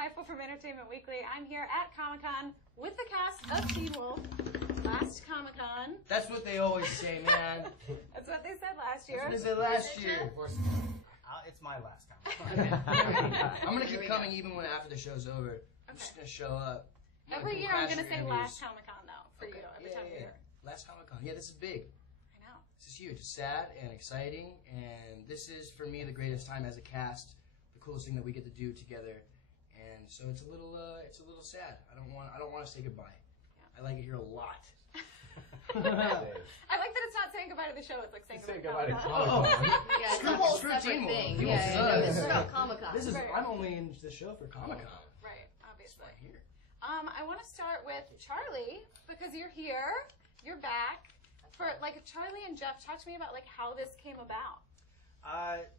Heifel from Entertainment Weekly. I'm here at Comic-Con with the cast of Teen Wolf. Last Comic-Con. That's what they always say, man. That's what they said last year. That's what they said last year. It's my last Comic-Con. I'm going to keep coming even when after the show's over. I'm just going to show up. Every year I'm going to say last Comic-Con, though, for you, every time you're here. Last Comic-Con. Yeah, this is big. I know. This is huge. It's sad and exciting, and this is, for me, the greatest time as a cast, the coolest thing that we get to do together. And so it's a little sad. I don't want to say goodbye. Yeah. I like it here a lot. I like that it's not saying goodbye to the show. It's like saying goodbye to Comic-Con. Yeah, it's a whole separate thing. Yeah, this is about Comic-Con. This is I'm only in the show for Comic-Con. Right, obviously. Here. I want to start with Charlie because you're here. You're back. For Charlie and Jeff, talk to me about how this came about.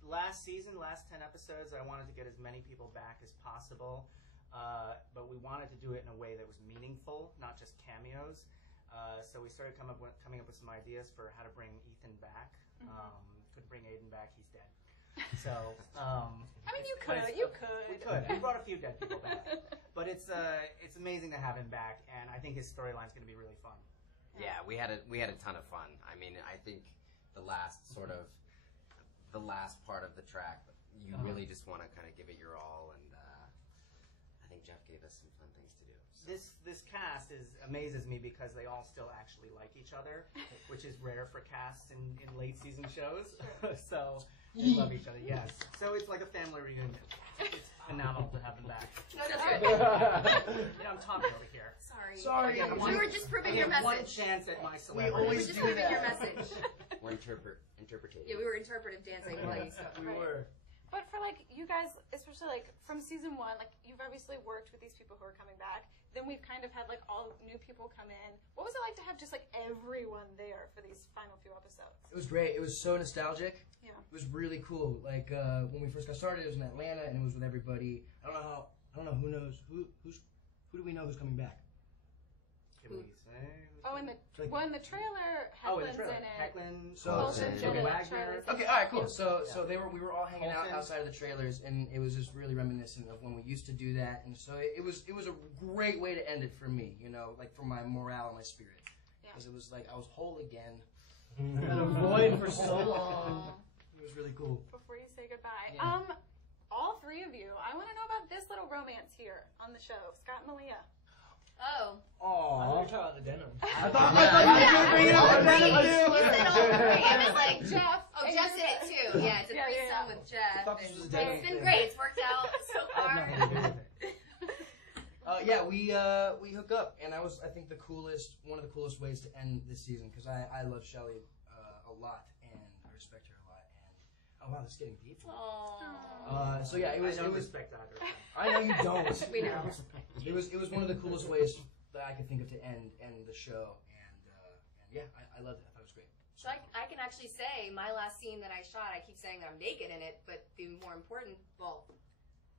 Last season, last 10 episodes, I wanted to get as many people back as possible, but we wanted to do it in a way that was meaningful, not just cameos. So we started coming up with some ideas for how to bring Ethan back. Couldn't bring Aiden back; he's dead. So I mean, you could. We could. We brought a few dead people back, but it's amazing to have him back, and I think his storyline's going to be really fun. Yeah, we had a ton of fun. I mean, I think the last part of the track, you really just want to kind of give it your all, and I think Jeff gave us some fun things to do. So. This cast amazes me because they all still actually like each other, which is rare for casts in late season shows. So they love each other. Yes. So it's like a family reunion. It's phenomenal to have them back. I'm talking over here. Sorry. We were just proving your message. One chance at my celebrity. We were just proving your message. We're interpreting. Yeah, we were interpretive dancing while you stuff. We were. But for you guys, especially from season 1, you've obviously worked with these people who are coming back. Then we've kind of had all new people come in. What was it like to have just everyone there for these final few episodes? It was great. It was so nostalgic. Yeah. It was really cool. When we first got started, it was in Atlanta and it was with everybody. I don't know who knows who do we know who's coming back? Can we say? Oh, in the trailer, Hecklin's in it. Hecklin, Wagner. Okay, all right, cool. So we were all hanging out outside of the trailers, and it was just really reminiscent of when we used to do that. And so it was a great way to end it for me, for my morale and my spirit, because it was I was whole again. Been a void for so long. It was really cool. Before you say goodbye, all three of you, I want to know about this little romance here on the show, Scott and Malia. Oh. Aww. You're talking about the denim. I thought you were bringing it up the denim too. You said all three. It was like Jeff. Oh, Jeff's in it too. Yeah, it's a threesome with Jeff. It's been great. It's worked out so far. We hook up, and that was, I think, one of the coolest ways to end this season, because I love Shelly a lot, and I respect her a lot, and oh wow, this is getting deep. So yeah, it was. I don't respect either. I know you don't. We know. It was one of the coolest ways that I could think of to end the show, and yeah, I loved it. I thought it was great. So I can actually say my last scene that I shot, I keep saying that I'm naked in it, but the more important,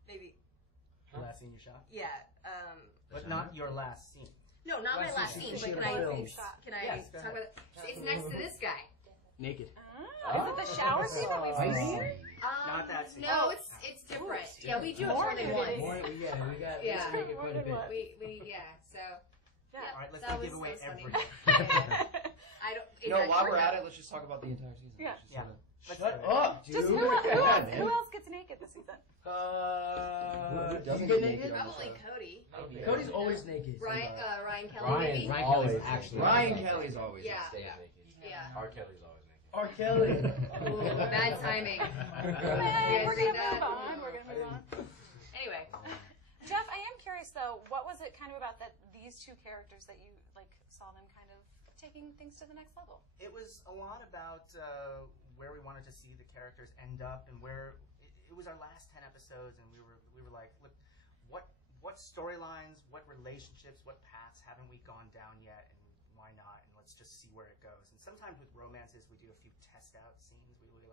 maybe. The last scene you shot? Yeah. But not your last scene. No, not my last scene, but can I talk about it? It's next to this guy. Naked. Is it the shower scene that we've seen? Not that scene. No, it's different. Yeah, we do it more than once. We got quite a bit. So. Yeah. All right, let's not give away everything. I don't. While we're at it, let's just talk about the entire season. Yeah. Shut up, dude. Just who else gets naked this season? Who doesn't get get naked? Probably Cody. Cody's always naked. Ryan Kelly, maybe? Ryan Kelly's always naked. Yeah. R. Kelly's always naked. R. Kelly. Ooh, bad timing. We're going to move on. Anyway. Jeff, I am curious, though, what was it kind of about these two characters that you saw them kind of taking things to the next level? It was a lot about where we wanted to see the characters end up, and where it was our last 10 episodes, and we were like, look, what storylines, what relationships, what paths haven't we gone down yet, and why not? And let's just see where it goes. And sometimes with romances, we do a few test out scenes. We really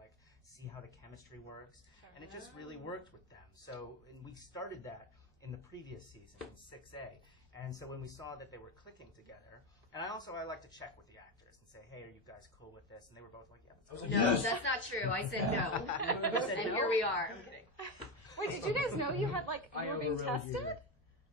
see how the chemistry works, and it just really worked with them. So, and we started that in the previous season in 6A. And so when we saw that they were clicking together, and I like to check with the actors and say, hey, are you guys cool with this? And they were both like, yeah. No, that's not true. I said no. And here we are. I'm kidding. Wait, did you guys know you had like you were being tested?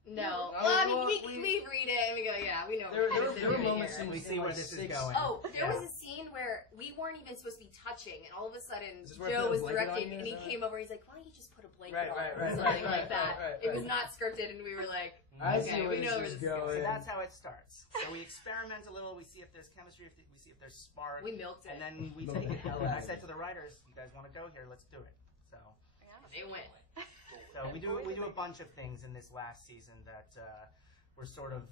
No. Well, I mean, we read it and we go, yeah, we know. There were moments in we see where this is going. Oh, there was a scene where we weren't even supposed to be touching, and all of a sudden Joe was directing, and he came over. He's like, "Why don't you just put a blanket on or something like that?" It was not scripted, and we were like, "Okay, we know where this is going." So that's how it starts. So we experiment a little. We see if there's chemistry. We see if there's spark. We milked it, and then we take it. And I said to the writers, "You guys want to go here? Let's do it." So they went. So we do a bunch of things in this last season that were sort of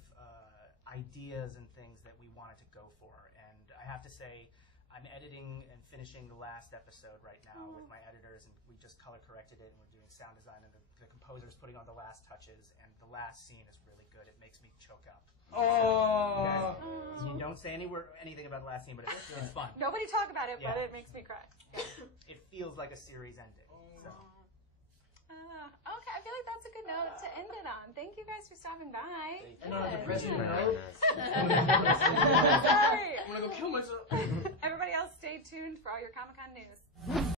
ideas and things that we wanted to go for. And I have to say, I'm editing and finishing the last episode right now with my editors, and we just color corrected it, and we're doing sound design, and the composer's putting on the last touches, and the last scene is really good. It makes me choke up. Oh! You don't say anything about the last scene, but it's fun. Nobody talk about it, but it makes me cry. Yeah. It feels like a series ending. So. Okay, I feel like that's a good note to end it on. Thank you guys for stopping by. Depressing note. Sorry. I'm gonna go kill myself. Everybody else, stay tuned for all your Comic-Con news.